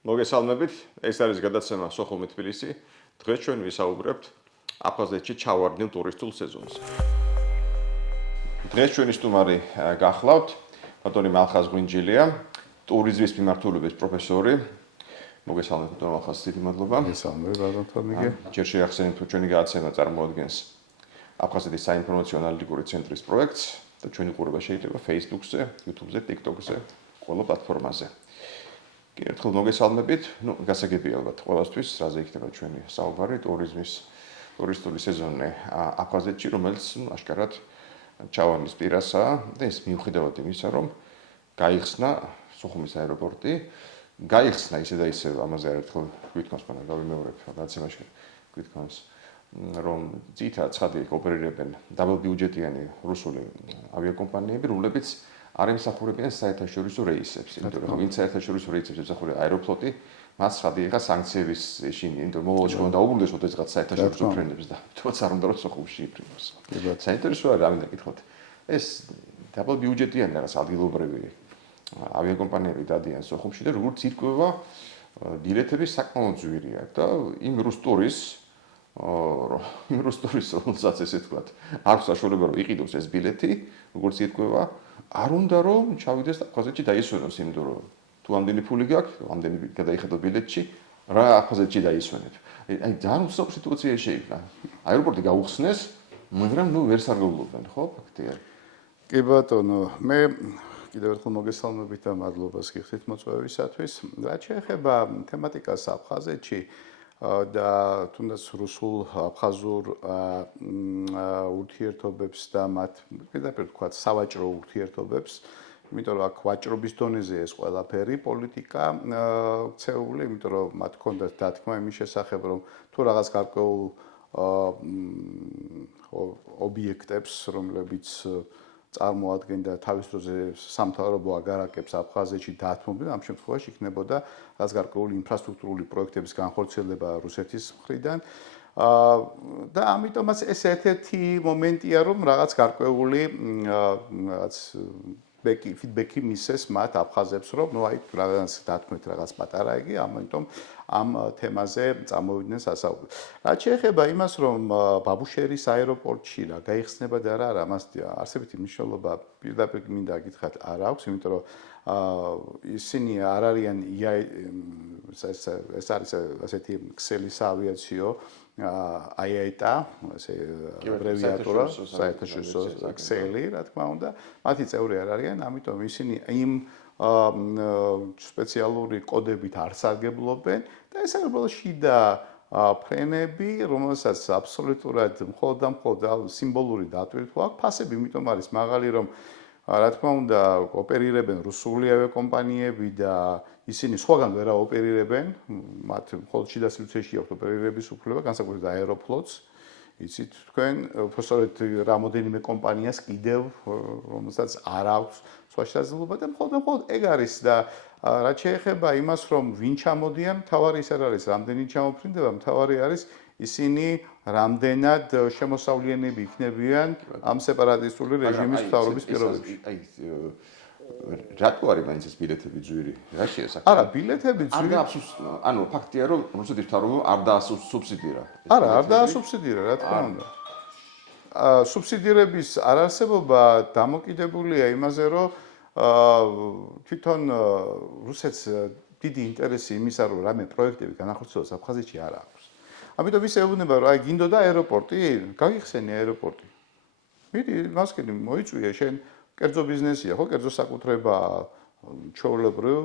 მოგესალმებით, ეს არის გადაცემა სოხუმი თბილისი. დღეს ჩვენ ვისაუბრებთ აფხაზეთში ჩავარდნილ ტურისტულ სეზონზე. დღეს ჩვენი სტუმარი გახლავთ ბატონი მალხაზ ღვინჯილია, ტურიზმის მიმართულების პროფესორი. მოგესალმებით, ბატონ მალხაზ, დიდი მადლობა. მოგესალმებით, ბატონ თორნიკე. ჯერ შეახსენეთ, რომ ჩვენი გადაცემა წარმოადგენს აფხაზეთის საინფორმაციო ანალიტიკური ცენტრის პროექტს და ჩვენი ყურება შეიძლება Facebook-ზე, YouTube-ზე, TikTok-ზე, ყველა პლატფორმაზე. ერთხელ მოგესალმებით, გასაგებია ალბათ ყველასთვის, რაზე იქნება ჩვენი საუბარი ტურისტული სეზონი აფხაზეთში, რომელიც აშკარად ჩავარდნის პირასაა და ეს მიუხედავად იმისა, რომ გაიხსნა სოხუმის აეროპორტი, გაიხსნა ისე და ისე ამაზე ერთხელ გვითქმას, მაგრამ გავიმეორებ გადაცემაში გვითქმას, რომ ძირითადად ცხადია ოპერირებენ დაბალბიუჯეტიანი რუსული ავიაკომპანიები, რომლებიც არ ემსახურებიან საერთაშორისო რეისებს, იმიტომ რომ ვინც საერთაშორისო რეისებს ემსახურება აეროფლოტი, მას ცხადია ხა სანქციების ეშინი, იმიტომ რომ მოვალეში უნდა დაუბრუნდეს ოდესღაც საერთაშორისო ფრენებს და თუმცა არ უნდა რომ სოხუმში იფრინოს. საინტერესოა რა მინდა გითხოთ. ეს დაბალბიუჯეტიანი რაღაც ადგილობრივი ავიაკომპანიები დადიან სოხუმში და როგორც ირკვევა ბილეთები საკმაოდ ძვირია და იმ რუს ტურის რომელსაც ესე ვთქვათ, აქვს საშუალება რომ იყიდოს ეს ბილეთი, როგორც ირკვევა, არ უნდა რომ ჩავიდეს აფხაზეთში დაისვენოს, იმიტომ რომ თუ ამდენი ფული გაქვს, ამდენი გადაიხადო ბილეთში, რა აფხაზეთში დაისვენებ. აი ძალიან უცნაური სიტუაცია შეიქმნა. აეროპორტი გაუხსნეს, მაგრამ ვერ სარგებლობენ, ხო, ფაქტია. კი ბატონო, მე კიდევ ერთხელ მოგესალმებით და მადლობას გიხდით მოწვევისათვის. რაც შეეხება თემატიკას აფხაზეთში და თუნდაც რუსულ-აფხაზურ ურთიერთობებს და მათ პირდაპირ თქვათ სავაჭრო ურთიერთობებს, იმიტომ რომ აქ ვაჭრობის დონეზე ეს ყველაფერი პოლიტიკა ქცეული, იმიტომ რომ მათ ჰქონდათ დათქმა იმის შესახებ, რომ თუ რაღაც გარკვეულ ობიექტებს, რომლებიც წარმოადგენდა თავის დროზე სამთავრობო აგარაკებს აფხაზეთში დათმობდნენ, ამ შემთხვევაში იქნებოდა რაღაც გარკვეული ინფრასტრუქტურული პროექტების განხორციელება რუსეთის მხრიდან. და ამიტომაც ეს ერთ-ერთი მომენტია, რომ რაღაც გარკვეული რაღაც ფიდბექი მისცეს მათ აფხაზებს, რომ ნუ აი რაღაც დათმეთ რაღაც პატარა იგი, ამიტომ ამ თემაზე წამოვიდნენ სასაუბრო. რაც შეეხება იმას, რომ ბაბუშერის აეროპორტში რა გაიხსნება და რა არა, მას არსებითი მნიშვნელობა პირდაპირ მინდა გითხრათ არ აქვს, იმიტომ რომ ისინი არ არიან ეს არის ასეთი ქსელი საავიაციო IATA, ასე აბრევიატურა, საერთაშორისო ქსელი, რა თქმა უნდა, მათი წევრი არ არიან, ამიტომ ისინი იმ სპეციალური კოდებით არ სარგებლობენ და ეს არის უბრალოდ შიდა ფრენები, რომელსაც აბსოლუტურად მხოლოდ სიმბოლური დატვირთვა აქვს, ფასები იმიტომ არის მაღალი, რომ რა თქმა უნდა ოპერირებენ რუსული ავიაკომპანიები და ისინი სხვაგან ვერ ოპერირებენ, მათ მხოლოდ შიდა სივრცეში აქვთ ოპერირების უფლება, განსაკუთრებით აეროფლოტს. იცით თქვენ, უბრალოდ რამოდენიმე კომპანიას კიდევ, რომელსაც არ აქვს სხვა შესაძლებლობა და მხოლოდ ეგ არის და რაც შეეხება იმას, რომ ვინ ჩამოდიან, მთავარი ის არ არის, რამდენი ჩამოფრინდება, მთავარი არის ისინი რამდენად შემოსავლიანები იქნებიან ამ სეპარატისტული რეჟიმის მთავრობის პირობებში. რატო არის მაინც ეს ბილეთები ძვირი? რა შეესახება? არა, ბილეთები ძვირი. ანუ ფაქტია, რომ რუსეთის მთავრობა არ დაასუბსიდირა. არა, არ დაასუბსიდირა, რა თქმა უნდა. სუბსიდირების არარსებობა დამოკიდებულია იმაზე, რომ თვითონ რუსეთს დიდი ინტერესი იმისა, რომ რამე პროექტები განახორციელოს აფხაზეთში არ აქვს. ამიტომ ის ეუბნება, რომ აი გინდოდა აეროპორტი, გაგიხსენი აეროპორტი. მიდი, მასკენი მოიწვია შენ კერძო ბიზნესია, ხო, კერძო საკუთრება ჩვეულებრივ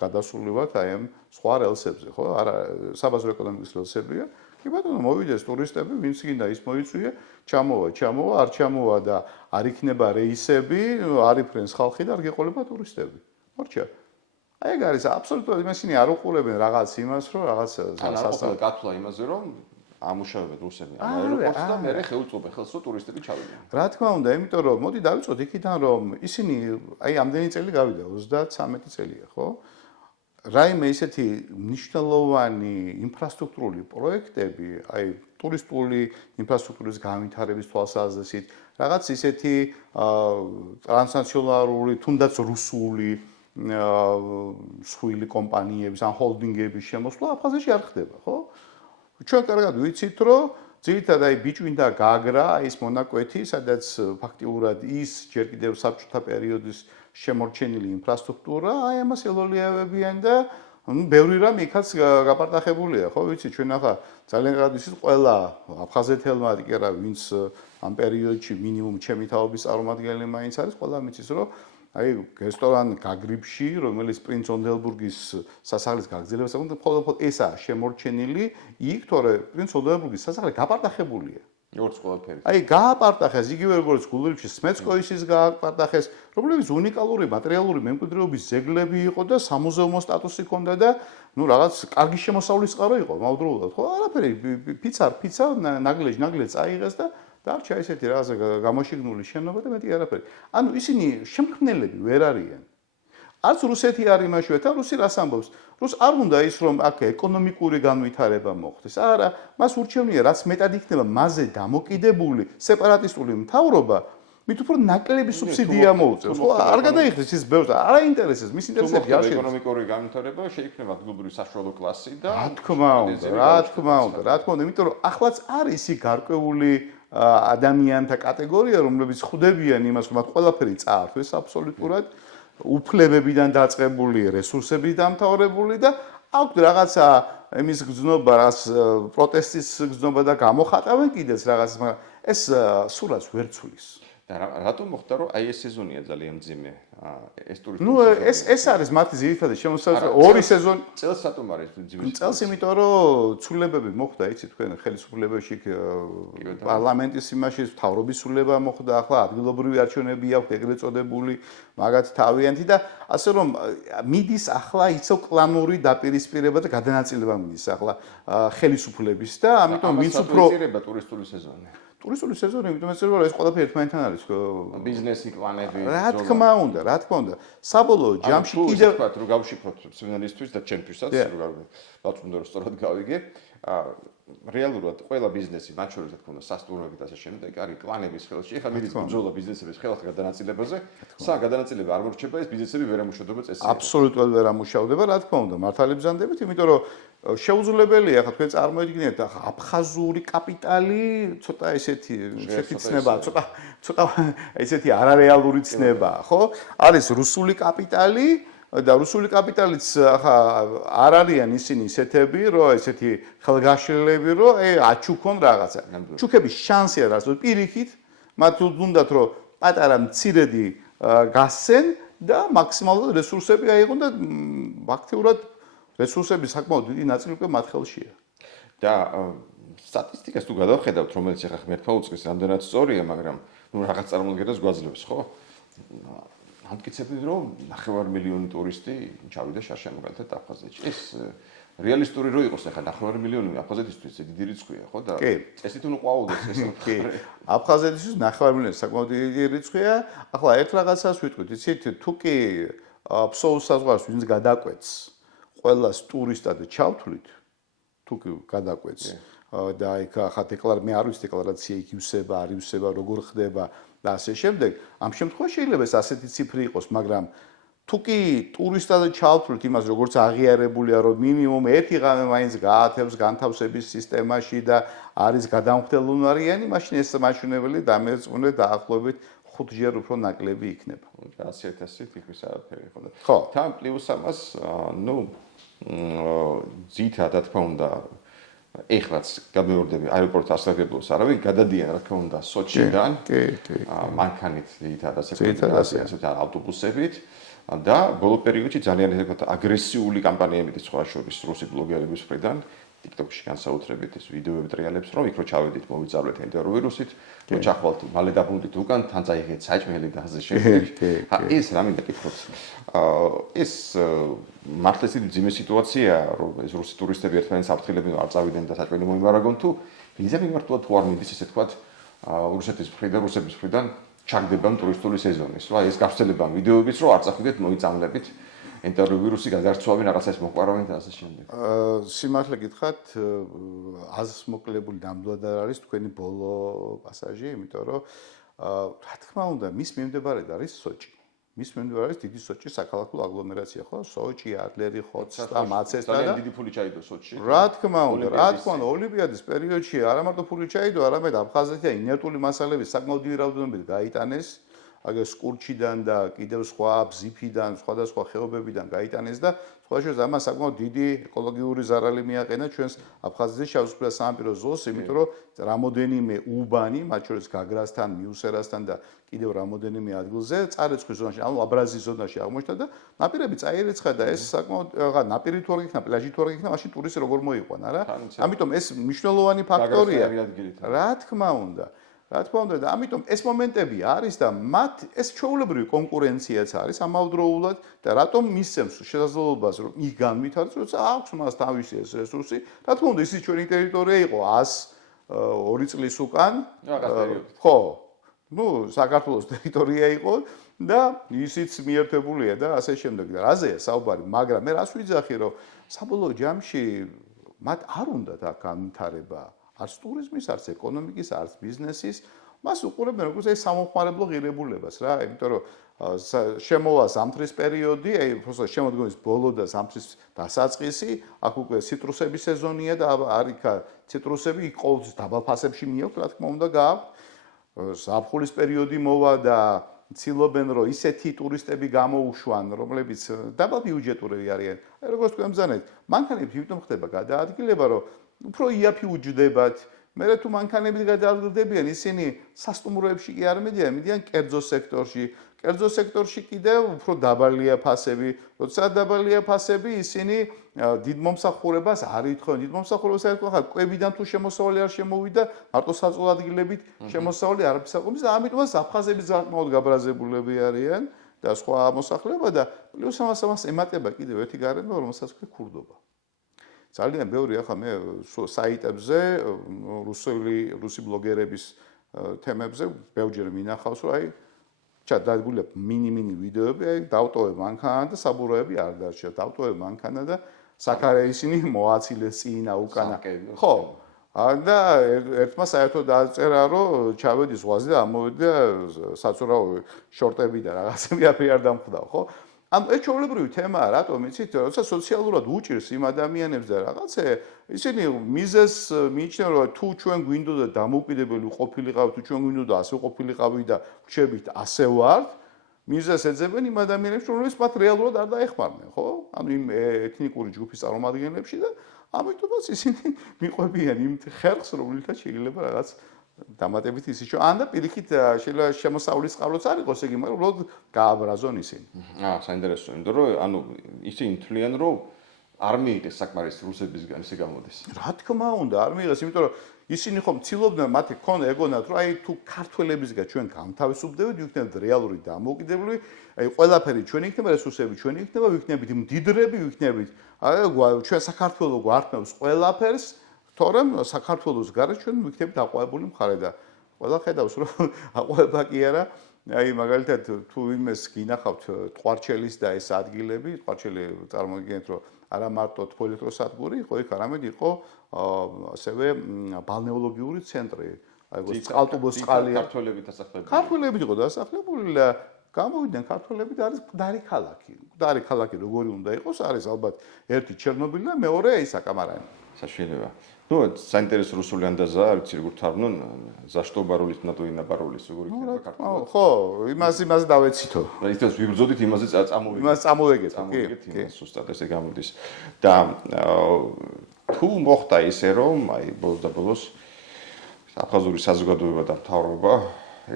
გადასულივად აი ამ სხვა რელსებზე, ხო? არა, საბაზრო ეკონომიკის რელსებია. კი ბატონო, მოვიდეს ტურისტები, ვინც გინდა ის მოიწვია, ჩამოვა, არ ჩამოვა და არ იქნება რეისები, არ იფრენს ხალხი და არ გეყოლება ტურისტები. მორჩა. აი ეგ არის აბსოლუტურად ისინი არ უყურებენ რაღაც იმას, რომ რაღაც სასწავლო გათვლა იმაზე, რომ ამუშავებენ რუსები ამ აეროპორტს და მერე ხელუწყობენ ხელს რომ ტურისტები ჩავიდნენ. რა თქმა უნდა, იმიტომ რომ მოდი დავიწყოთ იქიდან, რომ ისინი აი ამდენი წელი გავიდა, 33 წელია, ხო? რაიმე ისეთი მნიშვნელოვანი ინფრასტრუქტურული პროექტები, აი ტურისტული ინფრასტრუქტურის განვითარების თვალსაზრისით, რაღაც ისეთი ტრანსნაციონალური, თუნდაც რუსული სხვილი კომპანიების ან ჰოლდინგების შემოსვლა აფხაზეთში არ ხდება, ხო? ჩვენ კარგად ვიცით, რომ ძირითადად აი ბიჭვინდა გაგრა, ის მონაკვეთი, სადაც ფაქტიურად ის ჯერ კიდევ საბჭოთა პერიოდის შემორჩენილი ინფრასტრუქტურა, აი ამას ელოლიავებიან და ბევრი რამ იქაც გაპარტახებულია, ხო ვიცი, ჩვენ ახლა ძალიან კარგად ვიცით ყველა აფხაზეთელმა კი არა, ვინც ამ პერიოდში მინიმუმ ჩემი თაობის წარმომადგენელი მაინც არის, ყველა მიცის, რომ აი რესტორან გაგრიბში, რომელიც პრინც ონდელბურგის სასახლის გაგრძელებას აკეთებს, მხოლოდ ესაა შემორჩენილი იქ, თორე პრინც ონდელბურგის სასახლე გაპარტახებულია. როგორც ყველაფერი. აი გააპარტახეს იგივე როგორც გულრიფში სმეცკოისის გააპარტახეს, რომლებიც უნიკალური მატერიალური მემკვიდრეობის ძეგლები იყო და სამუზეუმო სტატუსი ჰქონდა და ნუ რაღაც კარგი შემოსავლის წყარო იყო მავდროულად, ხო? არაფერი, ფიცა, ნაგლეჯ წაიღეს და დარჩა ესეთი რაღაცა გამოშიგნული შენობა და მეტი არაფერი. ანუ ისინი შემქმნელები ვერ არიან. არც რუსეთი არ იმაშვე და რუსი რას ამბობს? რუს არ უნდა ის რომ აქ ეკონომიკური განვითარება მოხდეს. არა, მას ურჩევნია რაც მეტად იქნება მასზე დამოკიდებული სეპარატისტული მთავრობა, მით უფრო ნაკლები სუბსიდია მოუწევს. ხო, არ გადაიხდეს ის ბევრს, არ აინტერესებს, მის ინტერესებში არ შედის. ეკონომიკური განვითარება შეიქმნება ადგილობრივი საშუალო კლასი და რა თქმა უნდა, იმიტომ რომ ახლაც არის ის გარკვეული ადამიანთა კატეგორია, რომლებიც ხვდებიან იმას, რომ მათ ყველაფერი წაართვეს აბსოლუტურად, უფლებებიდან დაწყებული, რესურსებით დამთავრებული და აქვთ რაღაცა იმის გზნობა, რაც პროტესტის გზნობა და გამოხატავენ კიდეც რაღაც, მაგრამ ეს სულაც ვერ ცulis. და რატომ მოხდა რომ აი ეს სეზონია ძალიან მძიმე ეს ტურისტული ნუ ეს არის მათი ძირითადი შემოსავალი ორი სეზონი წელს რატომ არის მძიმე წელს იმიტომ რომ ცვლილებები მოხდა იცი თქვენ ხელისუფლებაში პარლამენტის იმაში მთავრობის ცვლილება მოხდა ახლა ადგილობრივი არჩევნები აქვს ეგრეთ წოდებული მაგათი თავიანთი და ასე რომ მიდის ახლა იცო კლანური დაპირისპირება და გადანაწილება მიდის ახლა ხელისუფლების და ამიტომ ვინც უფრო ტურისტული სეზონი ტურისტული სეზონი, იმიტომ რომ ეს ყველაფერი ერთმანეთთან არის. ბიზნესი პლანები, რა თქმა უნდა. საბოლოო ჯამში კიდევ ვთქვათ, რომ გავშიფროთ სცენარისტვის და ჩემთვისაც, რომ ვაწუნდე რომ სწორად გავიგე. რეალურად ყველა ბიზნესი, მათ შორის რა თქმა უნდა, სასტუმროები და ასე შემდეგ, არის კლანების ხელში. ეხლა მიდის ბრძოლა ბიზნესების ხელთ გადანაწილებაზე. გადანაწილება არ მორჩება, ეს ბიზნესები ვერ ამუშავდება წესით. აბსოლუტურად ვერ ამუშავდება, რა თქმა უნდა, მართალი ბრძანდებით, იმიტომ რომ შეუძლებელია ხა თქვენ წარმოიდგინეთ აფხაზური კაპიტალი ცოტა ესეთი ცნება, ცოტა ესეთი არარეალური ცნება, ხო? არის რუსული კაპიტალი და რუსული კაპიტალიც ხა არ არიან ისინი ისეთები, რომ ესეთი ხელგაშლილები, რომ აჩუქონ რაღაცა. ჩუქების შანსი არ არის, პირიქით, მათ უნდათ რომ პატარა მცირედი გასცენ და მაქსიმალურად რესურსები აიღონ და აქტიურად რესურსების საკმაოდ დიდი ნაწილი უკვე მათ ხელშია. და სტატისტიკას თუ გადავხედავთ, რომელიც ახლა ღმერთმა უწყის, რამდენად სწორია, მაგრამ ნუ რაღაც წარმოადგენს გვაძლევს, ხო? ამტკიცებენ, რომ 9 მილიონი ტურისტი ჩავიდა შარშემოგალთა აფხაზეთში. ეს რეალისტური რო იყოს, ახლა 9 მილიონი აფხაზეთისთვის დიდი რიცხვია, ხო? და წესით უნდა ყვაოდოს ეს. აფხაზეთისთვის 9 მილიონი საკმაოდ დიდი რიცხვია. ახლა ერთ რაღაცას ვიტყვით, იცით, თუ კი ფსოუს საზღვარს ვინც გადაკვეთს ყველას ტურისტად ჩავთვლით თუ კი გადაკვეთს და იქ ხა მე არ ვიცი დეკლარაცია იქ ივსება, არ ივსება, როგორ ხდება და ასე შემდეგ. ამ შემთხვევაში შეიძლება ეს ასეთი ციფრი იყოს, მაგრამ თუ კი ტურისტად ჩავთვლით იმას, როგორც აღიარებულია, რომ მინიმუმ ერთი ღამე მაინც გაათევს განთავსების სისტემაში და არის გადამხდელუნარიანი, მაშინ ეს მაჩვენებელი დამერწმუნე დაახლოებით 5-ჯერ უფრო ნაკლები იქნება. 100,000-ით იქვის არაფერი, ხო? ხო. თან პლუს ამას, ნუ ძითა რა თქმა უნდა ეხლაც გამეორდები აეროპორტ ასაგებელს არავინ გადადიან რა თქმა უნდა სოჩიდან მანქანით ძითა და ავტობუსებით და ბოლო პერიოდში ძალიან ეგრეთ აგრესიული კამპანიები სხვა შორის რუსი ბლოგერების მხრიდან TikTok-ში განსაკუთრებით ეს ვიდეოები ტრიალებს რომ იქ რო ჩავედით მოვიწავლეთ ინტერვიუ რუსით რო ჩახვალთ მალე დაბრუნდით უკან თან წაიღეთ საჭმელი და ასე შემდეგ ეს რა მინდა კითხოთ ეს მართლაც დიდი ძიმე სიტუაცია რომ ეს რუსი ტურისტები ერთმანეთს აფრთხილებენ არ წავიდნენ და საჭმელი მოიმარაგონ თუ ვიზა მიმართულად თუ არ მიდის ესე თქვა რუსეთის მხრიდან რუსების მხრიდან ჩაგდება ტურისტული სეზონი რა ეს გავრცელება ვიდეოებიც რომ არ წახვიდეთ მოიწამლებით ინტერვიუ ვირუსი გადარცვავენ რაღაცას მოყარავენ და ასე შემდეგ. სიმართლე გითხრათ, აზრს მოკლებული ნამდვილად არ არის თქვენი ბოლო პასაჟი, იმიტომ რომ რა თქმა უნდა, მის მიმდებარედ არის სოჭი. მის მიმდევარ არის დიდი სოჭის საქალაქო აგლომერაცია, ხო? სოჭი, ადლერი, ხოცსტა, მაცესტა ძალიან და დიდი ფული ჩაიდო სოჩში. რა თქმა უნდა, ოლიმპიადის პერიოდში არა მარტო ფული ჩაიდო, არამედ აფხაზეთიდან ინერტული მასალების საკმაოდ დიდი რაოდენობით გაიტანეს, აგერ სკურჩიდან და კიდევ სხვა ბზიფიდან, სხვადასხვა ხეობებიდან გაიტანეს და სხვა შორის ამას საკმაოდ დიდი ეკოლოგიური ზარალი მიაყენა ჩვენს აფხაზეთის შავსფრა სანაპირო ზოლს, იმიტომ რომ რამოდენიმე უბანი, მათ შორის გაგრასთან, მიუსერასთან და კიდევ რამოდენიმე ადგილზე წარეცხვის ზონაში, ანუ აბრაზიის ზონაში აღმოჩნდა და ნაპირები წაირიცხა და ეს საკმაოდ რაღაც ნაპირი თუ არ იქნა, პლაჟი თუ არ იქნა, მაშინ ტურისტი როგორ მოიყვანა რა? ამიტომ ეს მნიშვნელოვანი ფაქტორია. რა თქმა უნდა. რა თქმა უნდა და ამიტომ ეს მომენტები არის და მათ ეს ჩვეულებრივი კონკურენციაც არის ამავდროულად და რატომ მისცემს შესაძლებლობას რომ იქ განვითარდეს, როცა აქვს მას თავისი ეს რესურსი. რა თქმა უნდა ისიც ჩვენი ტერიტორია იყო 102 წლის უკან. ხო. ნუ საქართველოს ტერიტორია იყო და ისიც მიერთებულია და ასე შემდეგ და რაზეა საუბარი, მაგრამ მე რას ვიძახი რომ საბოლოო ჯამში მათ არ უნდათ აქ განვითარება. არც ტურიზმის, არც ეკონომიკის, არც ბიზნესის, მას უყურებენ როგორც ეს სამომხმარებლო ღირებულებას რა, იმიტომ რომ შემოვა ზამთრის პერიოდი, აი უბრალოდ შემოდგომის ბოლო და ზამთრის დასაწყისი, აქ უკვე ციტრუსების სეზონია და არიქა ციტრუსები იქ ყოველთვის დაბალ ფასებში მიაქვს, რა თქმა უნდა, გააქვთ. ზაფხულის პერიოდი მოვა და ცდილობენ რომ ისეთი ტურისტები გამოუშვან, რომლებიც დაბალ ბიუჯეტური არიან. აი როგორც თქვენ ბრძანეთ, მანქანები თვითონ ხდება გადაადგილება, რომ უფრო იაფი უჯდებათ. მერე თუ მანქანებით გადაადგილდებიან, ისინი სასტუმროებში კი არ მიდიან, მიდიან კერძო სექტორში. კერძო სექტორში კიდევ უფრო დაბალია ფასები. როდესაც დაბალია ფასები, ისინი დიდ მომსახურებას არ ითხოვენ. დიდ მომსახურებას არ ითხოვენ, კვებიდან თუ შემოსავალი არ შემოვიდა, მარტო საწოლ ადგილებით შემოსავალი არ ფსაკომის და ამიტომაც აფხაზები საკმაოდ გაბრაზებულები არიან და სხვა მოსახლეობა და პლუს ამას ემატება კიდევ ერთი გარემო, რომელსაც ქვია ქურდობა. ძალიან ბევრი ახლა მე საიტებზე რუსი ბლოგერების თემებზე ბევრჯერ მინახავს რომ აი ჩადაგულია მინი ვიდეოები აი დავტოვე მანქანა და საბუროები არ დარჩა დავტოვე მანქანა და საქარე ისინი მოაცილეს წინა უკანა ხო და ერთმა საერთოდ დაწერა რომ ჩავედი ზღვაზე და ამოვიდა საცურაო შორტები და რაღაცები არ დამხვდა ხო ამ ეს ჩვეულებრივი თემაა, რატომ იცით, როცა სოციალურად უჭირს იმ ადამიანებს და რაღაცე, ისინი მიზეს მიიჩნევენ, რომ თუ ჩვენ გვინდოდა დამოუკიდებელი ყოფილიყავით, თუ ჩვენ გვინდოდა ასე ყოფილიყავით და ვჩებით ასე ვართ, მიზეს ეძებენ იმ ადამიანებს, რომლებიც მათ რეალურად არ დაეხმარნენ, ხო? ანუ იმ ეთნიკური ჯგუფის წარმომადგენლებში და ამიტომაც ისინი მიყვებიან იმ ხერხს, რომელთაც შეიძლება რაღაც დამატებით ისიც რომ ან და პირიქით შეიძლება შემოსავლის წყაროც არ იყოს იგი, მაგრამ უბრალოდ გააბრაზონ ისინი. საინტერესოა, იმიტომ რომ ანუ ისინი თვლიან რომ არ მიიღეს საკმარისი რუსებისგან ისე გამოდის. რა თქმა უნდა, არ მიიღეს, იმიტომ რომ ისინი ხომ ცდილობდნენ მათი ქონ ეგონათ რომ აი თუ ქართველებისგან ჩვენ გამთავისუფლდებით, ვიქნებთ რეალური დამოუკიდებლები, აი ყველაფერი ჩვენი იქნება, რესურსები ჩვენი იქნება, ვიქნებით მდიდრები, ვიქნებით აი ჩვენ საქართველოს გვართმევს ყველაფერს თორემ საქართველოს გარეთ ჩვენ ვიქნებით აყვავებული მხარე და ყველა ხედავს რომ აყვავება კი არა აი მაგალითად თუ იმეს გინახავთ ტყვარჩელის და ეს ადგილები ტყვარჩელი წარმოგიდგენთ რომ არა მარტო თბოელექტროსადგური იყო იქ არამედ იყო ასევე ბალნეოლოგიური ცენტრი აი როგორც წყალტუბოს წყალი ქართველებით დასახლებული ქართველებით იყო დასახლებული და გამოვიდნენ ქართველები და არის მკვდარი ქალაქი მკვდარი ქალაქი როგორი უნდა იყოს არის ალბათ ერთი ჩერნობილი და მეორე ის აკამარანი საშუალება ну საინტერესო რუსული ანდაზა არის როგორ თარგმნონ за что боролись на то и наборолись როგორ იქნება ქართულად ხო იმას დავეცითო ისეთ ვიბრძოდით იმაზე წამოვიგეთ იმას წამოვიგეთ კი სუსტად ესე გამოდის და თუ მოხდა ისე რომ აი ბოლოს და ბოლოს აფხაზური საზოგადოება და მთავრობა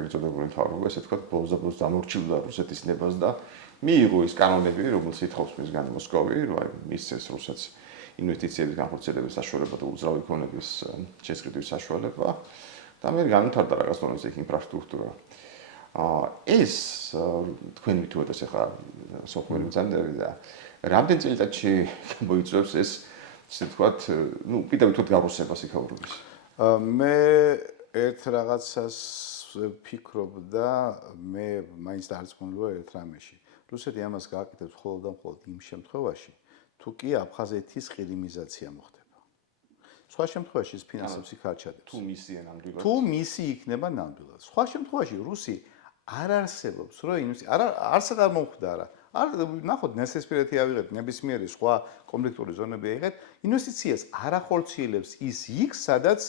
ერთწოდებული მთავრობა ესე თქვა ბოლოს და ბოლოს დამორჩილდა რუსეთის ნებას და მიიღო ის კანონები რომელსაც ითხოვს მისგან მოსკოვი რომ აი მისცეს რუსეთს ინვესტიციების განხორციელების საშუალება და უძრავი ქონების შესყიდვის საშუალება და მე განვითარდა რაღაც დონეზე ინფრასტრუქტურა. ეს თქვენ მითხოვეთ ეს ახლა სოფტვერი მზადებელი და რამდენ წელიწადში მოიწევს ეს ისე თქვათ, ну, პირდაპირ გარუსებას იქაურობის. მე ერთ რაღაცას ვფიქრობ და მე მაინც დარწმუნებული ვარ ერთ რამეში. რუსეთი ამას გააკეთებს მხოლოდ და მხოლოდ იმ შემთხვევაში თუ კი აფხაზეთის ყირიმიზაცია მოხდება. სხვა შემთხვევაში ეს ფინანსებს იქ არ ჩადებს. თუ მისია ნამდვილად. თუ მისი იქნება ნამდვილად. სხვა შემთხვევაში რუსი არ არსებობს, რომ ინვესტიცია არსად არ მომხდარა. არ ნახოთ ნესესპირეთი ავიღეთ, ნებისმიერი სხვა კონფლიქტური ზონები აიღეთ, ინვესტიციას არ ახორციელებს ის იქ, სადაც,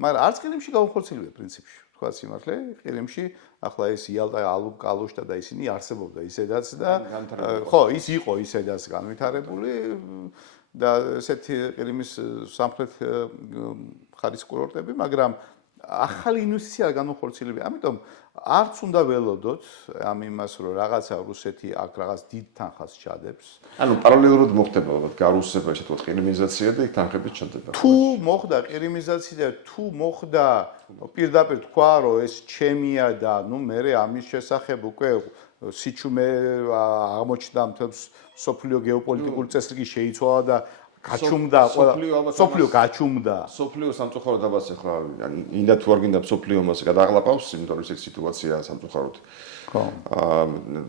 მაგრამ არც ყირიმში გაუხორციელებია პრინციპში. თქვა სიმართლე, ყირიმში ახლა ეს იალტა, კალუშტა და ისინი არსებობდა ისედაც და ხო, ის იყო ისედაც განვითარებული და ესეთი ყირიმის სამხრეთ მხარის კურორტები, მაგრამ ახალი ინვესტიცია არ განუხორციელებია. ამიტომ არც უნდა ველოდოთ ამ იმას, რომ რაღაცა რუსეთი აქ რაღაც დიდ თანხას ჩადებს. ანუ პარალელურად მოხდება ალბათ გარუსება, ესე თქვა, ყირიმიზაცია და იქ თანხებით ჩადება. თუ მოხდა ყირიმიზაცია და თუ მოხდა პირდაპირ თქვა, რომ ეს ჩემია და ნუ მე ამის შესახებ უკვე სიჩუმე აღმოჩნდა მთელ სოფლიო გეოპოლიტიკური წესრიგი შეიცვალა და გაჩუმდა სოფლიო გაჩუმდა სოფლიო სამწუხაროდ დაბას ახლა ინდა თუ არ გინდა სოფლიო მას გადააღლაპავს იმიტომ რომ ეს სიტუაცია სამწუხაროდ ხო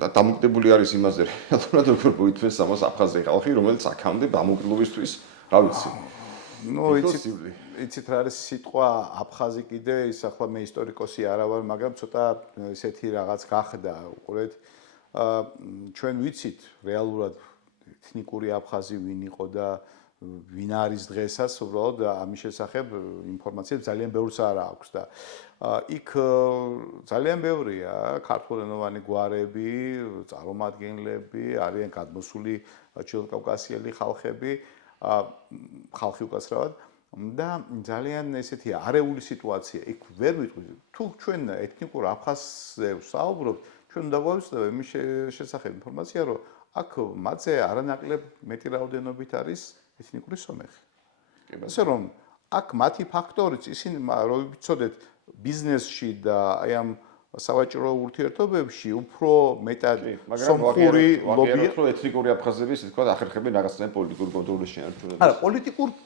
დამოკიდებული არის იმაზე რატომაც უფრო მოითვეს ამას აფხაზი ხალხი რომელიც აქამდე დამოკიდებულისთვის რა ვიცი ნუ იცით რა არის სიტყვა აფხაზი კიდე ის ახლა მე ისტორიკოსი არა ვარ მაგრამ ცოტა ესეთი რაღაც გახდა უყურეთ ჩვენ ვიცით რეალურად ეთნიკური აფხაზი ვინ იყო და ვინ არის დღესაც უბრალოდ ამის შესახებ ინფორმაცია ძალიან ბევრს არ აქვს და იქ ძალიან ბევრია ქართულენოვანი გვარები, წარმომადგენლები, არიან გადმოსული ჩრდილოკავკასიელი ხალხები, ხალხი უკაცრავად და ძალიან ესეთი არეული სიტუაცია. იქ ვერ ვიტყვი თუ ჩვენ ეთნიკურ აფხაზზე ვსაუბრობთ, ჩვენ უნდა გავიცნობთ იმის შესახებ ინფორმაცია, რომ აქ მათზე არანაკლებ მეტი რაოდენობით არის ეთნიკური სომეხი. ასე რომ აქ მათი ფაქტორიც ისინი რომ ვიცოდეთ ბიზნესში და აი ამ სავაჭრო ურთიერთობებში უფრო მეტად სომხური ლობი რო ეთნიკური აფხაზები ისე თქვა ახერხებენ რაღაცნაირ პოლიტიკურ კონტროლის შენარჩუნებას. არა,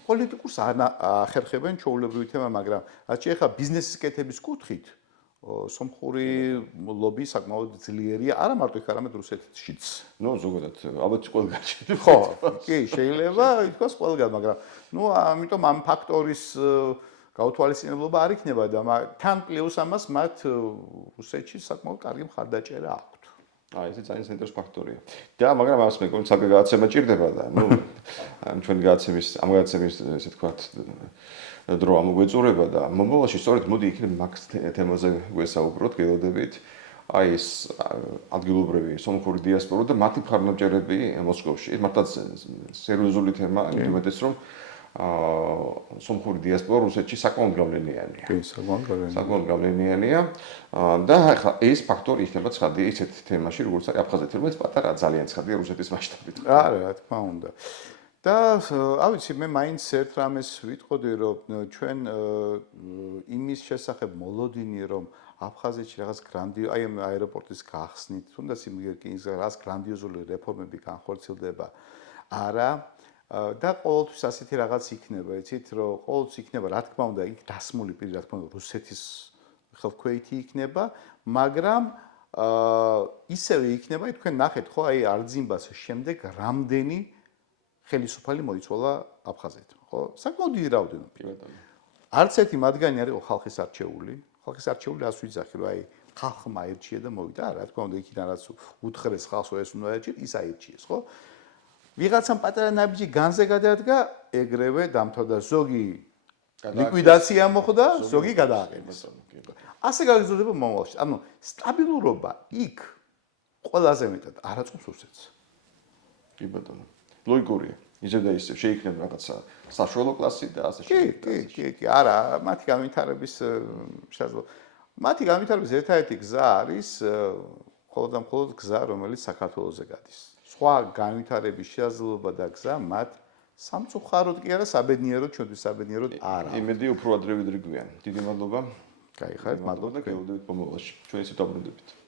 პოლიტიკურს ახერხებენ ჩაულებრივი თემა, მაგრამ რაც შეეხება ბიზნესის კეთების კუთხით სომხური ლობი საკმაოდ ძლიერია, არა მარტო იქ, არამედ რუსეთშიც. ნუ ზოგადად, ალბათ ყველგან. ხო, კი, შეიძლება ითქვას ყველგან, მაგრამ ნუ ამიტომ ამ ფაქტორის გაუთვალისწინებლობა არ იქნება და თან პლუს ამას მათ რუსეთში საკმაოდ კარგი მხარდაჭერა აქვთ. ეს ძალიან საინტერესო ფაქტორია. და მაგრამ ამას მე მგონი ცალკე გადაცემა ჭირდება და ნუ ჩვენი გადაცემის ესე თქვათ დრო ამოგვეწურება და მომავალში სწორედ მოდი იქნებ მაქს თემაზე გვესაუბროთ, გელოდებით. აი ეს ადგილობრივი სომხური დიასპორა და მათი მხარდაჭერები მოსკოვში. ეს მართლაც სერიოზული თემაა, იმედებს რომ სომხური დიასპორა რუსეთში საკმაოდ გავლენიანია. კი, საკმაოდ გავლენიანია და ახლა ეს ფაქტორი იქნება ცხადი ისეთ თემაში, როგორც არის აფხაზეთი, რომელიც პატარა ძალიან ცხადია რუსეთის მასშტაბით. არა, რა თქმა უნდა. და ავიცი მე მაინც ერთ რამეს ვიტყოდი რომ ჩვენ იმის შესახებ მოლოდინი რომ აფხაზეთში რაღაც აი ამ აეროპორტის გახსნით თუნდაც იმგერკინის რაღაც გრანდიოზული რეფორმები განხორციელდება არა და ყოველთვის ასეთი რაღაც იქნება იცით რომ ყოველთვის იქნება რა თქმა უნდა იქ დასმული პირი რა თქმა უნდა რუსეთის ხელქვეითი იქნება მაგრამ ისევე იქნება თქვენ ნახეთ ხო აი არძიმბას შემდეგ რამდენი ხელისუფალი მოიცვალა აფხაზეთმა, ხო? საკმაოდ დიდი რაოდენობით. არც ერთი მათგანი არ იყო ხალხის არჩეული. ხალხის არჩეული რას ვიძახი, რომ აი ხალხმა აირჩია და მოვიდა, რა თქმა უნდა, იქიდან რაც უთხრეს ხალხს, რომ ეს უნდა აირჩიეთ, ის აირჩიეს, ხო? ვიღაცამ პატარა ნაბიჯი განზე გადადგა, ეგრევე დამთავრდა ზოგი ლიკვიდაცია მოხდა, ზოგი გადააყენეს. ასე გაგრძელდება მომავალში. ანუ სტაბილურობა იქ ყველაზე მეტად არაწყობს რუსეთს. კი ბატონო. ლოგიკურია. ისევ და ისევ შეიქნება რაღაცა საშუალო კლასი და ასე შემდეგ. კი, არა, მათი განვითარების შესაძლოა. მათი განვითარების ერთადერთი გზა არის მხოლოდ და მხოლოდ გზა, რომელიც საქართველოზე გადის. სხვა განვითარების შესაძლებლობა და გზა მათ სამწუხაროდ კი არა, საბედნიეროდ, ჩვენთვის საბედნიეროდ არა. იმედი უფრო ადრე ვიდრე გვიან. დიდი მადლობა. გაიხარეთ, მადლობა და გეუბნებით მომავალში. ჩვენი სიტუაცია